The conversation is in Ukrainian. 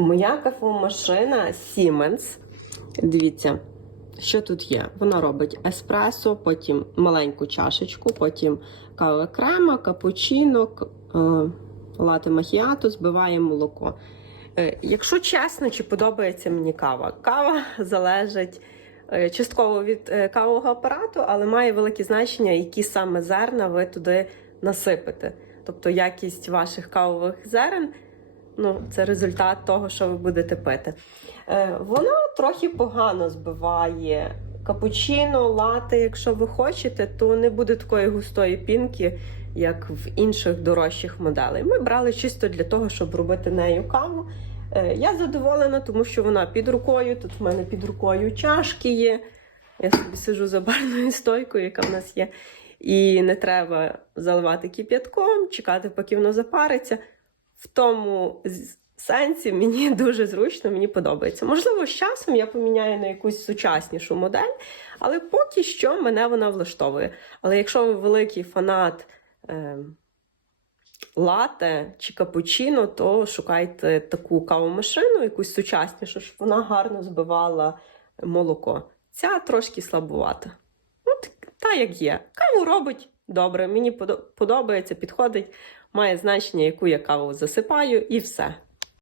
Моя кавомашина Siemens. Дивіться, що тут є. Вона робить еспресо, потім маленьку чашечку, потім кава крема, капучино, к- е, лате махіато, збиває молоко. Е, Якщо чесно, чи подобається мені кава? Кава залежить е, частково від кавового апарату, але має велике значення, які саме зерна ви туди насипете. Тобто якість ваших кавових зерен ну, це результат того, що ви будете пити. Е, Вона трохи погано збиває капучино, лати. Якщо ви хочете, то не буде такої густої пінки, як в інших дорожчих моделей. Ми брали чисто для того, щоб робити нею каву. Е, Я задоволена, тому що вона під рукою. Тут в мене під рукою чашки є. Я собі сижу за барною стойкою, яка в нас є. І не треба заливати кип'ятком, чекати, поки воно запариться. В тому сенсі мені дуже зручно, мені подобається. Можливо, з часом я поміняю на якусь сучаснішу модель, але поки що мене вона влаштовує. Але якщо ви великий фанат е, лате чи капучино, то шукайте таку кавомашину, якусь сучаснішу, щоб вона гарно збивала молоко. Ця трошки слабувата. Ну, як є. Каву робить добре, мені подо- подобається, підходить, має значення, яку я каву засипаю, і все.